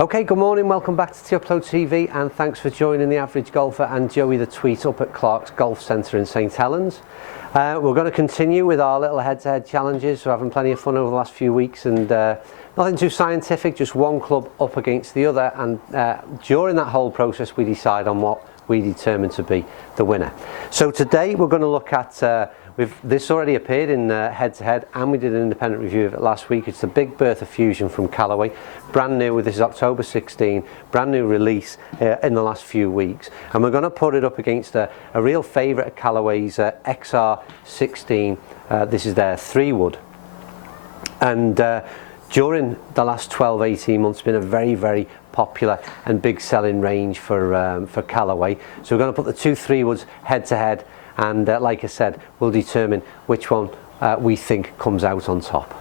Okay, good morning, welcome back to T-Upload TV, and thanks for joining the Average Golfer and Joey the Tweet up at Clark's Golf Centre in St Helens. We're going to continue with our little head-to-head challenges. We're having plenty of fun over the last few weeks, and nothing too scientific, just one club up against the other, and during that whole process we decide on what we determine to be the winner. So today we're going to look at, this already appeared in head-to-head, and we did an independent review of it last week. It's the Big Bertha Fusion from Callaway, brand new. This is October 16, brand new release in the last few weeks, and we're going to put it up against a real favourite of Callaway's XR 16. This is their 3-wood, and during the last 12-18 months, it's been a very popular and big selling range for Callaway. So we're going to put the two 3-woods head to head, and like I said, we'll determine which one we think comes out on top.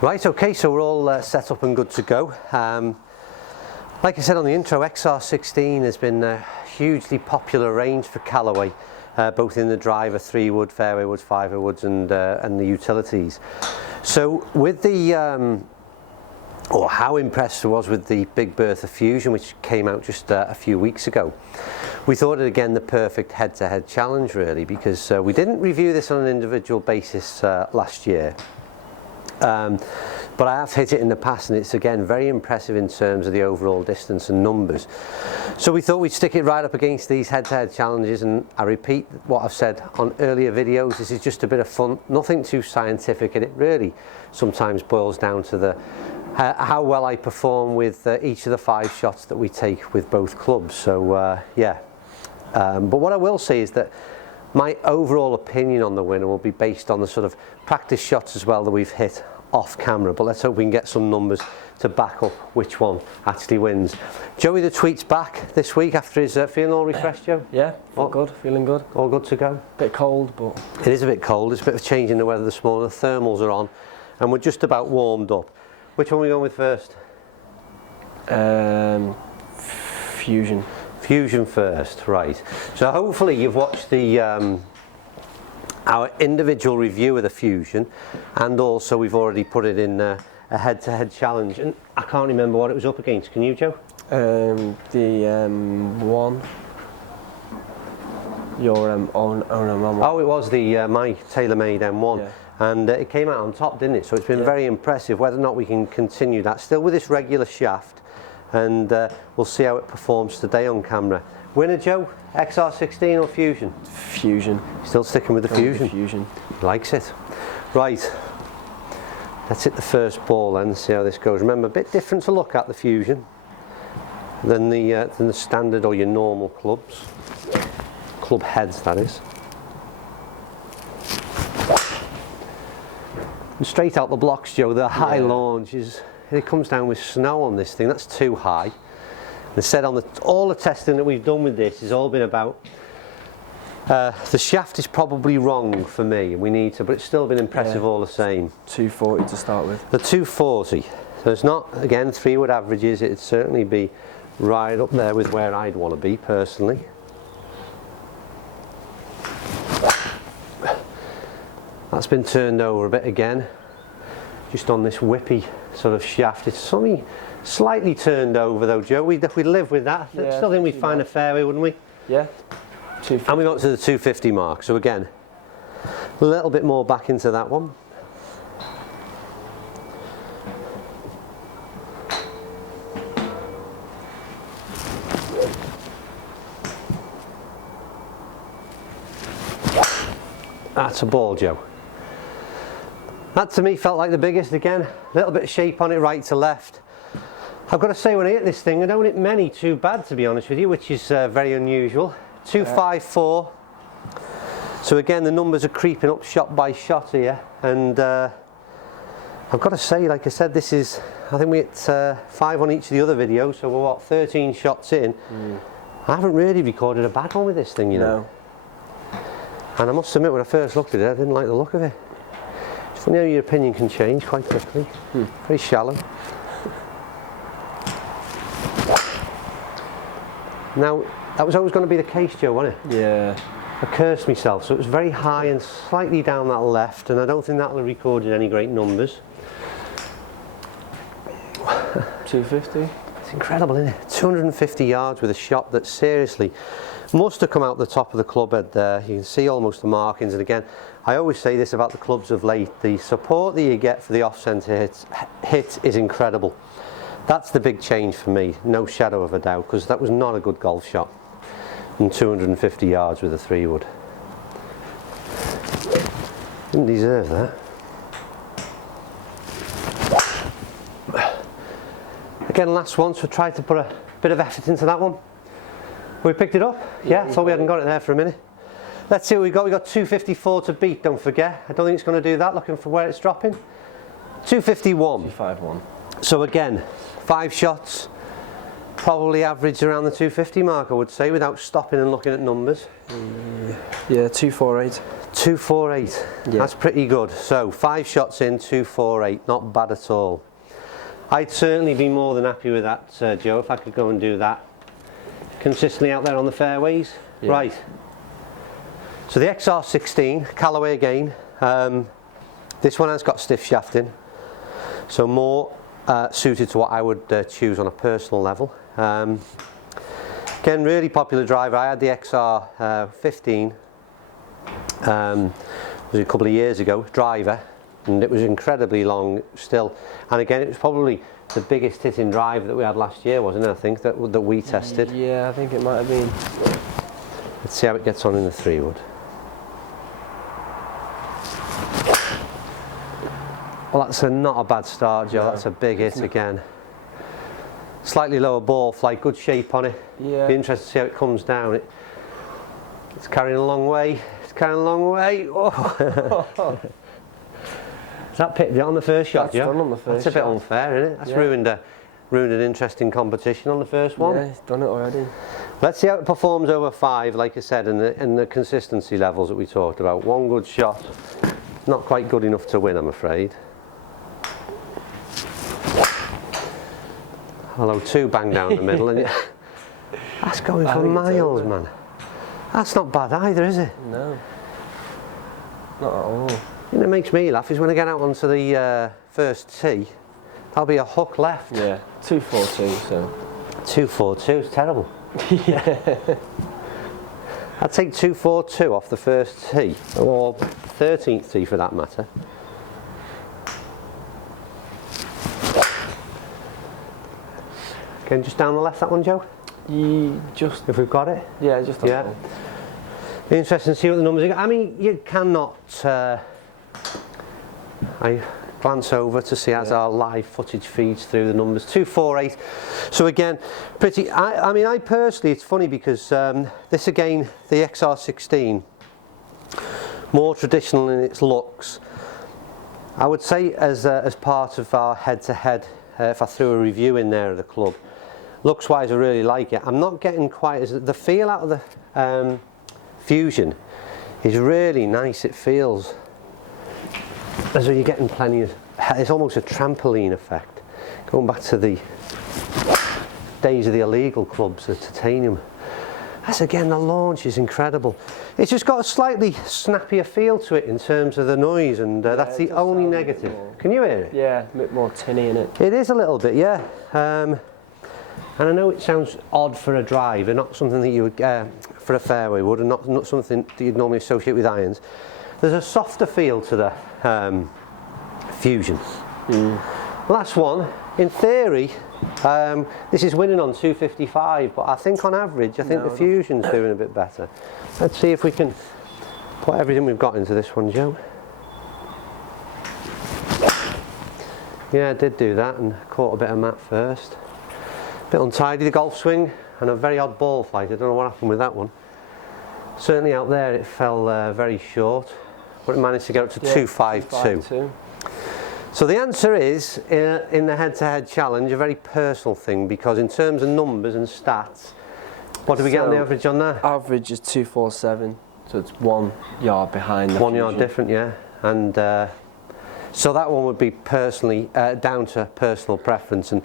Right, okay, so we're all set up and good to go. Like I said on the intro, XR16 has been a hugely popular range for Callaway, both in the driver, 3-wood, fairway woods, 5-wood woods, and the utilities. So with the how impressed I was with the Big Bertha Fusion, which came out just a few weeks ago. We thought it again the perfect head-to-head challenge, really, because we didn't review this on an individual basis last year, but I have hit it in the past, and it's again very impressive in terms of the overall distance and numbers. So we thought we'd stick it right up against these head-to-head challenges, and I repeat what I've said on earlier videos, this is just a bit of fun, nothing too scientific, and it really sometimes boils down to the how well I perform with each of the 5 shots that we take with both clubs. So yeah, but what I will say is that my overall opinion on the winner will be based on the sort of practice shots as well that we've hit off camera, but let's hope we can get some numbers to back up which one actually wins. Joey the Tweet's back this week after his feeling all refreshed, Joe? Yeah, good, feeling good. All good to go? Bit cold, but... It is a bit cold, there's a bit of change in the weather this morning, the thermals are on, and we're just about warmed up. Which one are we going with first? Fusion. Fusion first, right. So hopefully you've watched the our individual review of the Fusion, and also we've already put it in a head-to-head challenge, and I can't remember what it was up against. Can you, Joe? One. Your Oh, it was the my TaylorMade M1. Yeah. And it came out on top, didn't it? So it's been very impressive. Whether or not we can continue that, still with this regular shaft, and we'll see how it performs today on camera. Winner, Joe? XR16 or Fusion? Fusion. Still sticking with the Fusion? Fusion. Likes it. Right, let's hit the first ball then and see how this goes. Remember, a bit different to look at the Fusion than the standard or your normal clubs. Club heads, that is. And straight out the blocks, Joe, the high launch is, it comes down with snow on this thing, that's too high. Instead, on all the testing that we've done with this has all been about, the shaft is probably wrong for me, and we need to, but it's still been impressive all the same. 240 to start with. The 240, so it's not, again, 3-wood averages, it'd certainly be right up there with where I'd want to be, personally. That's been turned over a bit again, just on this whippy sort of shaft. It's only slightly turned over though, Joe. We'd live with that. I still think we'd find a fairway, wouldn't we? Yeah. 250. And we got to the 250 mark, so again, a little bit more back into that one. That's a ball, Joe. That to me felt like the biggest again. A little bit of shape on it, right to left. I've got to say, when I hit this thing, I don't hit many too bad, to be honest with you, which is very unusual. 254. So again, the numbers are creeping up shot by shot here, and I've got to say, like I said, this is, I think we hit 5 on each of the other videos, so we're what, 13 shots in. I haven't really recorded a bad one with this thing, you know. And I must admit, when I first looked at it, I didn't like the look of it. It's funny how your opinion can change quite quickly. Very shallow. Now, that was always going to be the case, Joe, wasn't it? Yeah. I cursed myself, so it was very high and slightly down that left, and I don't think that'll have recorded any great numbers. 250. It's incredible, isn't it? 250 yards with a shot that seriously must have come out the top of the club head there. You can see almost the markings, and again, I always say this about the clubs of late, the support that you get for the off-centre hit is incredible. That's the big change for me, no shadow of a doubt, because that was not a good golf shot. And 250 yards with a 3-wood. Didn't deserve that. Again, last one, so tried to put a bit of effort into that one. We picked it up. Yeah, thought we hadn't got it there for a minute. Let's see what we got. We got 254 to beat, don't forget. I don't think it's going to do that, looking for where it's dropping. 251. 251. So again, 5 shots, probably averaged around the 250 mark, I would say, without stopping and looking at numbers. Yeah, 248. 248. Yeah. That's pretty good. So 5 shots in, 248. Not bad at all. I'd certainly be more than happy with that, Joe, if I could go and do that consistently out there on the fairways. Yeah. Right. So the XR16, Callaway again. This one has got stiff shafting, so more suited to what I would choose on a personal level. Again, really popular driver. I had the XR15 was a couple of years ago, driver, and it was incredibly long still. And again, it was probably the biggest hitting driver that we had last year, wasn't it? I think that we tested. Yeah, I think it might have been. Let's see how it gets on in the 3-wood. Well, that's not a bad start, Joe. No, that's a big hit again. Slightly lower ball flight, good shape on it. Yeah. Be interested to see how it comes down. It's carrying a long way. It's carrying a long way. Oh. Is that pitched it on the first shot, Joe? Done on the first That's a bit unfair, isn't it? That's ruined an interesting competition on the first one. Yeah, he's done it already. Let's see how it performs over 5, like I said, and the consistency levels that we talked about. One good shot, not quite good enough to win, I'm afraid. Hello, 2 bang down the middle, and that's going for miles, man. That's not bad either, is it? No, not at all. And it makes me laugh is when I get out onto the first tee, there'll be a hook left. Yeah, 242, so. 242 is terrible. Yeah. I'd take 242 off the first tee, or 13th tee for that matter. Again, just down the left, that one, Joe? Just. If we've got it? Yeah, just on the Be interesting to see what the numbers are. I mean, you cannot. I glance over to see as our live footage feeds through the numbers. 248. So again, pretty. I mean, I personally, it's funny because this again, the XR16, more traditional in its looks. I would say as part of our head-to-head, if I threw a review in there of the club, looks-wise, I really like it. I'm not getting quite as the feel out of the Fusion is really nice. It feels as though you're getting plenty of. It's almost a trampoline effect. Going back to the days of the illegal clubs, the titanium. That's again, the launch is incredible. It's just got a slightly snappier feel to it in terms of the noise, and that's the only negative. Can you hear it? Yeah, a bit more tinny in it. It is a little bit, yeah. And I know it sounds odd for a driver, not something that you would, for a fairway wood, and not something that you'd normally associate with irons. There's a softer feel to the Fusion. Last one, in theory, this is winning on 255, but I think on average, the Fusion's doing a bit better. Let's see if we can put everything we've got into this one, Joe. Yeah, I did do that and caught a bit of mat first. Bit untidy, the golf swing, and a very odd ball flight. I don't know what happened with that one. Certainly out there it fell very short, but it managed to get up to 252. So the answer is, in the head-to-head challenge, a very personal thing, because in terms of numbers and stats, what do we get on the average on that? Average is 247, so it's 1 yard behind the 1 yard different, yeah. And so that one would be personally down to personal preference, and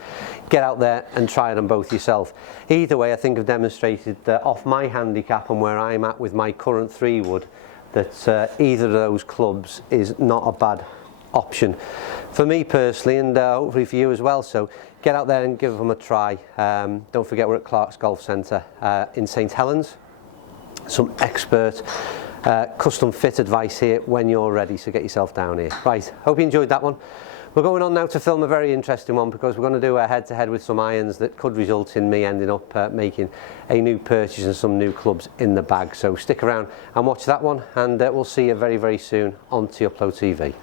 get out there and try it on both yourself. Either way, I think I've demonstrated that off my handicap and where I'm at with my current 3-wood, that either of those clubs is not a bad option for me personally, and hopefully for you as well. So get out there and give them a try. Don't forget we're at Clark's Golf Centre in St Helens. Some expert custom fit advice here when you're ready, so get yourself down here. Right, hope you enjoyed that one. We're going on now to film a very interesting one, because we're going to do a head-to-head with some irons that could result in me ending up making a new purchase and some new clubs in the bag. So stick around and watch that one, and we'll see you very, very soon on Upload TV.